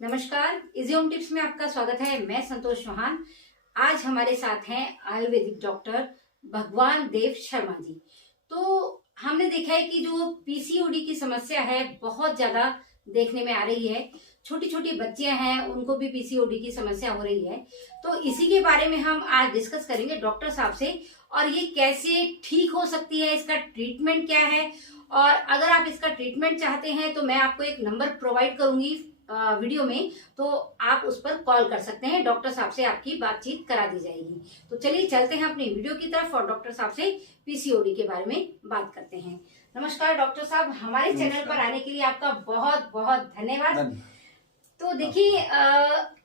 नमस्कार, easy home tips में आपका स्वागत है। मैं संतोष चौहान। आज हमारे साथ हैं आयुर्वेदिक डॉक्टर भगवान देव शर्मा जी। तो हमने देखा है कि जो पीसीओडी की समस्या है बहुत ज्यादा देखने में आ रही है। छोटी छोटी बच्चियां हैं, उनको भी पीसीओडी की समस्या हो रही है। तो इसी के बारे में हम आज डिस्कस करेंगे डॉक्टर साहब से, और ये कैसे ठीक हो सकती है, इसका ट्रीटमेंट क्या है। और अगर आप इसका ट्रीटमेंट चाहते हैं तो मैं आपको एक नंबर प्रोवाइड करूंगी वीडियो में, तो आप उस पर कॉल कर सकते हैं। डॉक्टर साहब से आपकी बातचीत करा दी जाएगी। तो चलिए चलते हैं अपनी वीडियो की तरफ और डॉक्टर साहब से पीसीओडी के बारे में बात करते हैं। नमस्कार डॉक्टर साहब, हमारे चैनल पर आने के लिए आपका बहुत बहुत धन्यवाद। तो देखिए,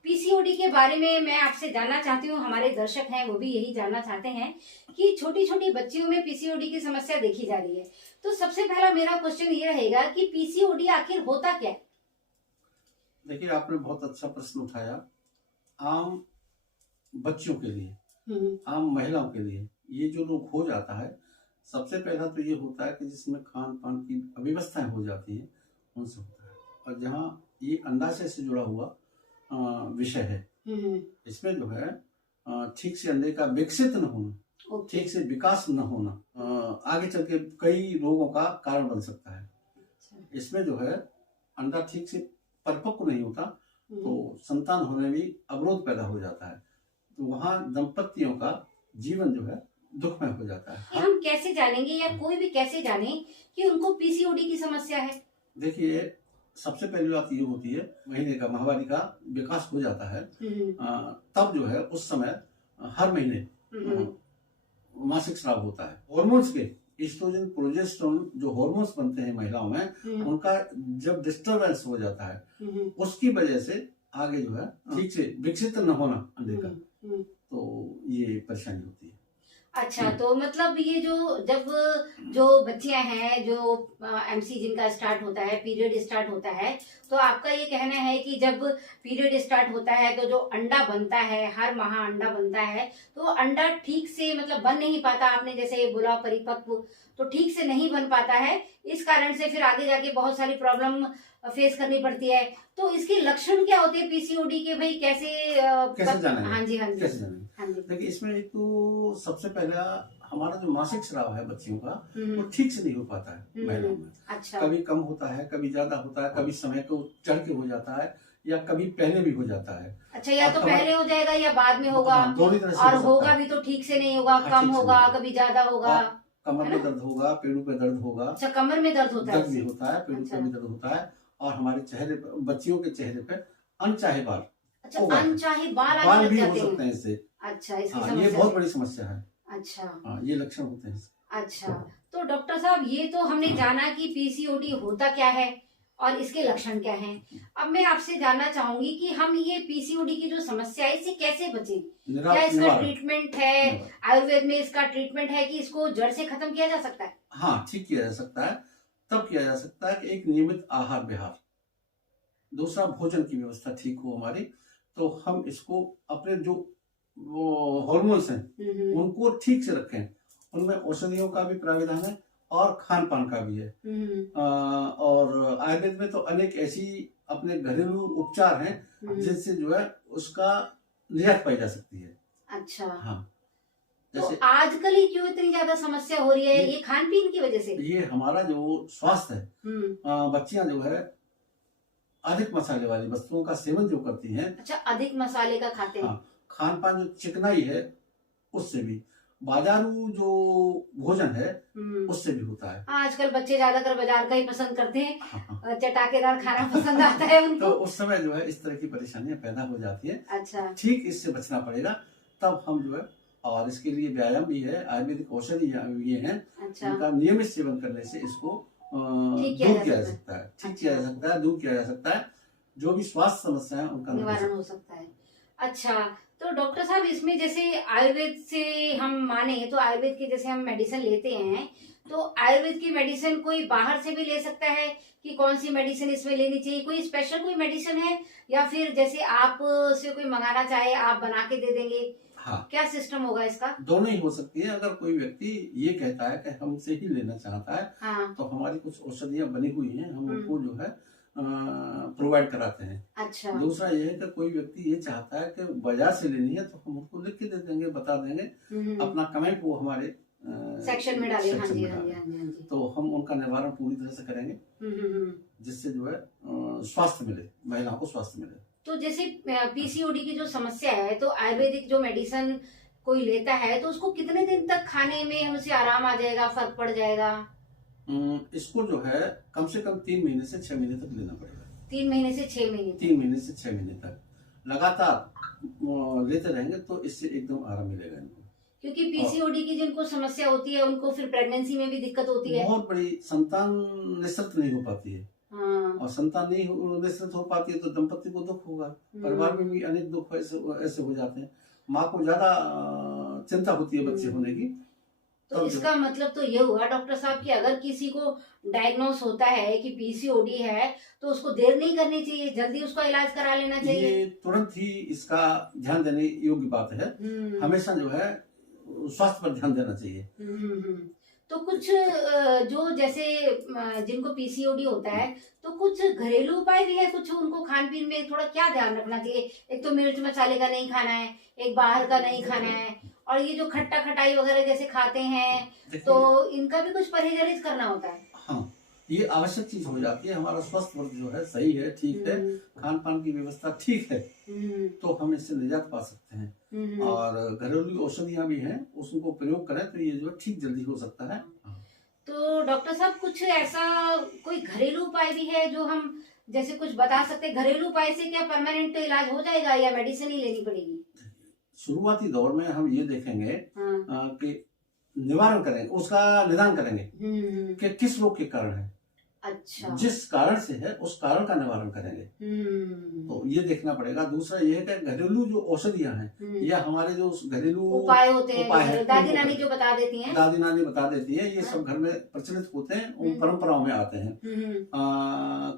पीसीओडी के बारे में मैं आपसे जानना चाहती हूँ, हमारे दर्शक हैं वो भी यही जानना चाहते हैं कि छोटी छोटी बच्चियों में पीसीओडी की समस्या देखी जा रही है। तो सबसे पहला मेरा क्वेश्चन ये रहेगा कि पीसीओडी आखिर होता क्या है? देखिए, आपने बहुत अच्छा प्रश्न उठाया। आम बच्चों के लिए, आम महिलाओं के लिए ये जो रोग हो जाता है, सबसे पहला तो ये होता है कि जिसमें खान पान की अव्यवस्थाएं हो जाती हैं, उनसे होता है। और जहाँ ये अंडाशय से जुड़ा हुआ विषय है, इसमें जो है ठीक से अंडे का विकसित न होना, ठीक से विकास न होना आगे चल के कई रोगों का कारण बन सकता है। इसमें जो है अंडा ठीक से परिपक्व नहीं होता तो संतान होने में अवरोध पैदा हो जाता है, तो वहाँ दंपतियों का जीवन जो है दुखमय हो जाता है। हम कैसे जानेंगे या कोई भी कैसे जाने कि उनको पीसीओडी की समस्या है? देखिए, सबसे पहली बात ये होती है, महीने का माहवारी का विकास हो जाता है, तब जो है उस समय हर महीने मासिक स्राव होता है। हॉर्मोन्स के एस्ट्रोजन प्रोजेस्टेरोन जो हॉर्मोन्स बनते हैं महिलाओं में, उनका जब डिस्टरबेंस हो जाता है, उसकी वजह से आगे जो है ठीक से विकसित न होना अंडे का, तो ये परेशानी होती है। अच्छा, तो मतलब ये जब जो बच्चियां हैं, जो एमसी जिनका स्टार्ट होता है, पीरियड स्टार्ट होता है, तो आपका ये कहना है कि जब पीरियड स्टार्ट होता है तो जो अंडा बनता है, हर माह अंडा बनता है, तो अंडा ठीक से मतलब बन नहीं पाता। आपने जैसे बोला परिपक्व, तो ठीक से नहीं बन पाता है। इस कारण से फिर आगे जाके बहुत सारी प्रॉब्लम फेस करनी पड़ती है। तो इसके लक्षण क्या होते हैं पीसीओडी के, भाई कैसे जाना है? हाँ जी, हाँ जी, कैसे जाना है? हाँ जी। देखिए, इसमें तो सबसे पहला हमारा जो मासिक स्राव है बच्चियों का, वो ठीक से नहीं हो पाता है महिलाओं में। अच्छा। कभी कम होता है, कभी ज्यादा होता है, कभी समय को चढ़ के हो जाता है, या कभी पहले भी हो जाता है। अच्छा, या तो पहले हो जाएगा या बाद में होगा। दोनों तरह से और होगा भी तो ठीक से नहीं होगा, कम होगा, कभी ज्यादा होगा। कमर में दर्द होगा, पेड़ों पे दर्द होगा। अच्छा, कमर में दर्द होता है? दर्द भी होता है, पेड़ों पे भी दर्द होता है। और हमारे चेहरे पर, बच्चियों के चेहरे पे अनचाहे बाल। अच्छा, अनचाहे बाल भी हो सकते हैं इससे। अच्छा, इसकी हाँ, समस्या ये बहुत बड़ी समस्या है। अच्छा, हाँ, ये लक्षण होते हैं। अच्छा, तो डॉक्टर साहब ये तो हमने जाना कि पीसीओडी होता क्या है और इसके लक्षण क्या हैं। अब मैं आपसे जानना चाहूंगी कि हम ये पीसीओडी की जो समस्या है, इससे कैसे बचें? क्या इसका ट्रीटमेंट है? आयुर्वेद में इसका ट्रीटमेंट है कि इसको जड़ से खत्म किया जा सकता है? हाँ, ठीक किया जा सकता है। तब किया जा सकता है कि एक नियमित आहार विहार, दूसरा भोजन की व्यवस्था ठीक हो हमारी, तो हम इसको अपने जो हार्मोन्स हैं उनको ठीक से रखें। उनमें औषधियों का भी प्राविधान है और खान पान का भी है। और आयुर्वेद में तो अनेक ऐसी अपने घरेलू उपचार हैं जिनसे जो है उसका निजात पाई जा सकती है। अच्छा, हाँ। तो आजकल ही क्यों इतनी ज्यादा समस्या हो रही है? ये खान पीन की वजह से? ये हमारा जो स्वास्थ्य है, बच्चियां जो है अधिक मसाले वाली वस्तुओं का सेवन जो करती हैं। अच्छा, अधिक मसाले का खाते हैं। हाँ, खान पान जो चिकनाई है उससे भी, बाजारू जो भोजन है उससे भी होता है। आजकल बच्चे ज्यादातर बाजार का ही पसंद करते हैं, चटाकेदार खाना पसंद आता है उनको। तो उस समय जो है इस तरह की परेशानियां पैदा हो जाती है। अच्छा, ठीक इससे बचना पड़ेगा। तब हम जो है, और इसके लिए व्यायाम भी है, आयुर्वेदिक औषधि ये है। अच्छा, इनका नियमित सेवन करने से इसको दूर किया जा सकता है, ठीक किया जा सकता है, दूर किया जा सकता है। जो भी स्वास्थ्य समस्या है उनका निवारण हो सकता है। अच्छा, तो डॉक्टर साहब इसमें जैसे आयुर्वेद से हम माने तो आयुर्वेद की जैसे हम मेडिसिन लेते हैं, तो आयुर्वेद की मेडिसिन कोई बाहर से भी ले सकता है कि कौन सी मेडिसिन इसमें लेनी चाहिए? कोई स्पेशल कोई मेडिसिन है, या फिर जैसे आप से कोई मंगाना चाहे आप बना के दे देंगे? हाँ, क्या सिस्टम होगा इसका? दोनों ही हो सकती है। अगर कोई व्यक्ति ये कहता है कि हमसे ही लेना चाहता है, हाँ, तो हमारी कुछ औषधियां बनी हुई हैं, हम उनको जो है प्रोवाइड कराते हैं। अच्छा। दूसरा ये है कि कोई व्यक्ति ये चाहता है कि बाजार से लेनी है तो हम उनको लिख के दे देंगे, बता देंगे, अपना कमेंट वो हमारे सेक्शन में डालें। हाँ सेक्शन जी, में हाँ जी, डालें। हाँ जी, हाँ जी। तो हम उनका निवारण पूरी तरह से करेंगे, जिससे जो है स्वास्थ्य मिले, महिलाओं को स्वास्थ्य मिले। तो जैसे पीसीओडी की जो समस्या है, तो आयुर्वेदिक जो मेडिसिन कोई लेता है तो उसको कितने दिन तक खाने में उसे आराम आ जाएगा, फर्क पड़ जाएगा? इसको जो है कम से कम 3 महीने से 6 महीने तक लेना पड़ेगा। 3 महीने से 6 महीने? 3 महीने से 6 महीने तक लगातार लेते रहेंगे तो इससे एकदम आराम मिलेगा इनको। क्योंकि पीसीओडी की जिनको समस्या होती है उनको फिर प्रेगनेंसी में भी दिक्कत होती है। बहुत बड़ी संतान निश्चित नहीं हो पाती है। हाँ। और संतान नहीं निश्चित हो पाती है तो दंपति को दुख होगा, परिवार में भी अनेक दुख ऐसे हो जाते हैं। माँ को ज्यादा चिंता होती है बच्चे होने की। तो इसका मतलब तो ये हुआ डॉक्टर साहब कि अगर किसी को डायग्नोस होता है कि पीसीओडी है तो उसको देर नहीं करनी चाहिए, जल्दी उसका इलाज करा लेना चाहिए। ये तुरंत ही इसका ध्यान देने योग्य बात है। हमेशा जो है स्वास्थ्य पर ध्यान देना चाहिए। तो कुछ जो जैसे जिनको पीसीओडी होता है तो कुछ घरेलू उपाय भी है, कुछ उनको खान पीन में थोड़ा क्या ध्यान रखना चाहिए? एक तो मिर्च मसाले का नहीं खाना है, एक बाहर का नहीं खाना है, और ये जो खट्टा खटाई वगैरह जैसे खाते हैं तो इनका भी कुछ परहेज करना होता है। हाँ, ये आवश्यक चीज हो जाती है। हमारा स्वास्थ्य वर्ग जो है सही है, ठीक है, खान पान की व्यवस्था ठीक है, तो हम इससे निजात पा सकते हैं। और घरेलू औषधियां भी हैं, उसको प्रयोग करें तो ये जो है ठीक जल्दी हो सकता है। तो डॉक्टर साहब कुछ ऐसा कोई घरेलू उपाय भी है जो हम जैसे कुछ बता सकते हैं? घरेलू उपाय से क्या परमानेंट इलाज हो जाएगा या मेडिसिन ही लेनी पड़ेगी? शुरुआती दौर में हम ये देखेंगे कि निवारण करेंगे, उसका निदान करेंगे कि किस रोग के कारण है। अच्छा। जिस कारण से है उस कारण का निवारण करेंगे, तो ये देखना पड़ेगा। दूसरा ये है कि घरेलू जो औषधियां हैं या हमारे जो घरेलू उपाय होते हैं, दादी नानी जो बता देती हैं, दादी नानी बता देती है, ये सब घर में प्रचलित होते हैं, उन परंपराओं में आते हैं।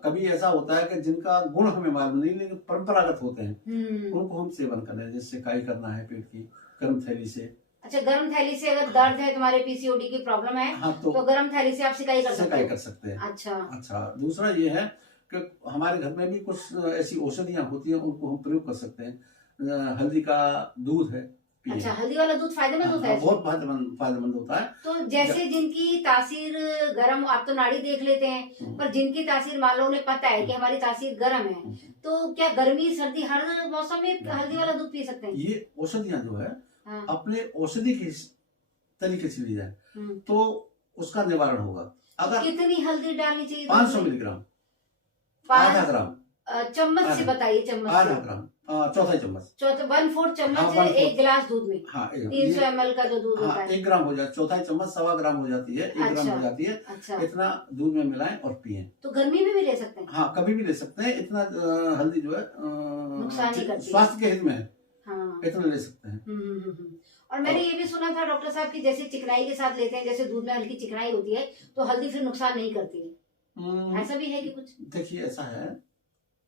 कभी ऐसा होता है कि जिनका गुण हमें मालूम नहीं लेकिन परंपरागत होते हैं, उनको हम सेवन करें। जैसे काई करना है पेट की गर्म थैली से। अच्छा, गर्म थैली से अगर दर्द है, तुम्हारे पीसीओडी की प्रॉब्लम है, हाँ, तो गर्म थैली से आप सिकाई कर सकते हैं। अच्छा। दूसरा ये है कि हमारे घर में भी कुछ ऐसी औषधियां होती हैं, उनको हम प्रयोग कर सकते हैं। हल्दी का दूध है। अच्छा, हल्दी वाला दूध फायदेमंद होता है? बहुत फायदेमंद होता है। तो जैसे जिनकी तासीर गर्म, आप तो नाड़ी देख लेते हैं, पर जिनकी तासीर मान लो उन्हें पता है कि हमारी तासीर गर्म है, तो क्या गर्मी सर्दी हर मौसम में हल्दी वाला दूध पी सकते हैं? ये औषधियां जो है अपने औषधि के तरीके से ली जाए तो उसका निवारण होगा। अगर कितनी हल्दी डालनी चाहिए? 500 मिलीग्राम, आधा ग्राम चम्मच से बताइए। चम्मच, आधा ग्राम, चौथाई चम्मच, 1/4 चम्मच एक गिलास दूध में। हाँ, 300 ml का जो दूध होता है, 1 ग्राम हो जाए, चौथाई चम्मच 1.25 ग्राम हो जाती है, 1 ग्राम हो जाती है। अच्छा। इतना दूध में मिलाएं और पिए। तो गर्मी में भी ले सकते हैं? हाँ, कभी भी ले सकते हैं। इतना हल्दी जो है नुकसान नहीं करती, स्वास्थ्य के हित में है। हाँ, इतना ले सकते हैं। और मैंने ये भी सुना था डॉक्टर साहब की जैसे चिकनाई के साथ लेते हैं, जैसे दूध में हल्की चिकनाई होती है तो हल्दी फिर नुकसान नहीं करती है, ऐसा भी है कि कुछ? देखिए, ऐसा है,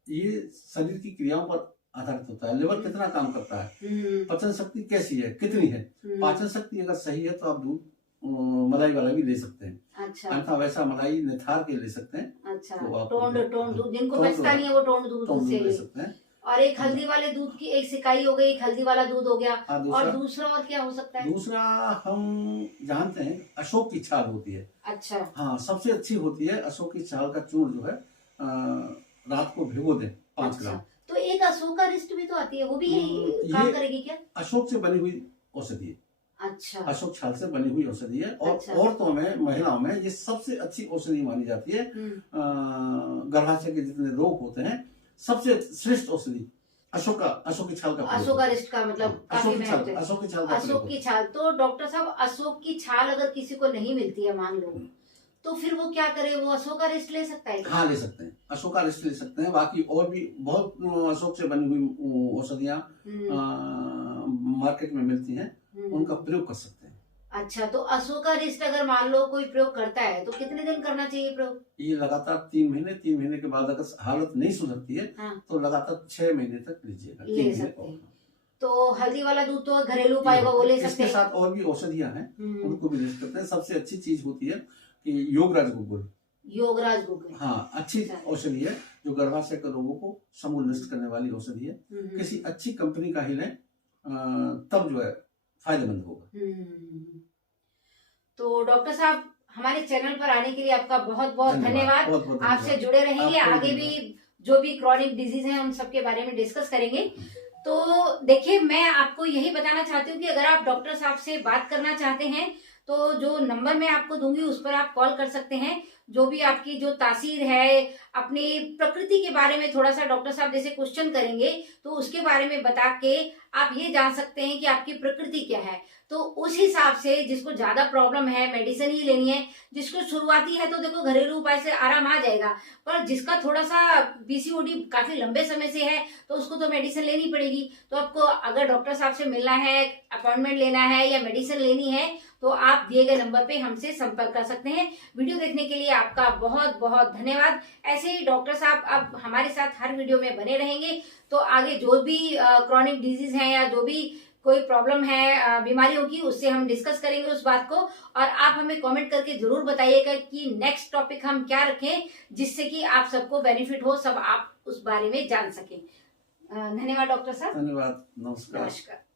ये शरीर की क्रियाओं पर आधारित होता है। लिवर कितना काम करता है, पाचन शक्ति कैसी है, कितनी है। पाचन शक्ति अगर सही है तो आप दूध मलाई वाला भी ले सकते हैं। अच्छा। अन्यथा वैसा मलाई निथार के ले सकते हैं। अच्छा, टोंड दूध जिनको बचता नहीं है वो टोंड दूध से ले सकते हैं। और एक हल्दी वाले दूध की एक सिकाई हो गई, एक हल्दी वाला दूध हो गया। और दूसरा और क्या हो सकता है? दूसरा हम जानते हैं अशोक की छाल होती है। अच्छा। हाँ, सबसे अच्छी होती है अशोक की छाल का चूर्ण जो है, रात को भिगो दें 5 ग्राम। तो एक अशोकारिष्ट भी तो आती है, वो भी यही काम करेगी क्या? अशोक से बनी हुई औषधि है। अच्छा। अशोक छाल से बनी हुई औषधि है। और औरतों में, महिलाओं में ये सबसे अच्छी औषधि मानी जाती है। गर्भाशय के जितने रोग होते हैं सबसे श्रेष्ठ औषधि अशोक की छाल का। अशोकारिष्ट का मतलब काफी महत्व है। अशोक की छाल। तो डॉक्टर साहब, अशोक की छाल अगर किसी को नहीं मिलती है मान लो, तो फिर वो क्या करे? वो अशोकारिष्ट ले सकता है? हाँ, ले सकते हैं, अशोकारिष्ट ले सकते हैं। बाकी और भी बहुत अशोक से बनी हुई औषधियां मार्केट में मिलती हैं, उनका प्रयोग कर सकते हैं। अच्छा, तो अशोकारिष्ट अगर मान लो कोई प्रयोग करता है तो कितने दिन करना चाहिए प्रयोग? ये लगातार 3 महीने के बाद अगर हालत नहीं सुधरती है तो लगातार 6 महीने तक लीजिएगा। ले सकते हैं। तो हल्दी वाला दूध तो घरेलू उपाय का वो ले सकते हैं। इसके साथ और भी औषधियां हैं, उनको भी ले सकते हैं। सबसे अच्छी चीज होती है कि योगराज गुग्गुल। योगराज गोखले। हाँ, अच्छी औषधि है जो गर्भाशय के रोगों को समूल नष्ट करने वाली औषधि है। किसी अच्छी कंपनी का ही लें, तब जो है फायदेमंद होगा। तो डॉक्टर साहब, हमारे चैनल पर आने के लिए आपका बहुत बहुत धन्यवाद। आपसे जुड़े रहेंगे, आगे भी जो भी क्रॉनिक डिजीज है उन सब के बारे में डिस्कस करेंगे। तो देखिए, मैं आपको यही बताना चाहती हूँ कि अगर आप डॉक्टर साहब से बात करना चाहते हैं तो जो नंबर मैं आपको दूंगी उस पर आप कॉल कर सकते हैं। जो भी आपकी जो तासीर है, अपनी प्रकृति के बारे में थोड़ा सा डॉक्टर साहब जैसे क्वेश्चन करेंगे तो उसके बारे में बता के आप ये जान सकते हैं कि आपकी प्रकृति क्या है। तो उस हिसाब से जिसको ज्यादा प्रॉब्लम है मेडिसिन ही लेनी है, जिसको शुरुआती है तो देखो घरेलू उपाय से आराम आ जाएगा, पर जिसका थोड़ा सा पीसीओडी काफी लंबे समय से है तो उसको तो मेडिसिन लेनी पड़ेगी। तो आपको अगर डॉक्टर साहब से मिलना है, अपॉइंटमेंट लेना है या मेडिसिन लेनी है तो आप दिए गए नंबर पे हमसे संपर्क कर सकते हैं। वीडियो देखने के लिए आपका बहुत बहुत धन्यवाद। ऐसे ही डॉक्टर साहब अब हमारे साथ हर वीडियो में बने रहेंगे। तो आगे जो भी क्रॉनिक डिजीज है या जो भी कोई प्रॉब्लम है बीमारियों की, उससे हम डिस्कस करेंगे उस बात को। और आप हमें कमेंट करके जरूर बताइएगा कि नेक्स्ट टॉपिक हम क्या रखें, जिससे कि आप सबको बेनिफिट हो, सब आप उस बारे में जान सकें। धन्यवाद डॉक्टर साहब। धन्यवाद, नमस्कार। नमस्कार।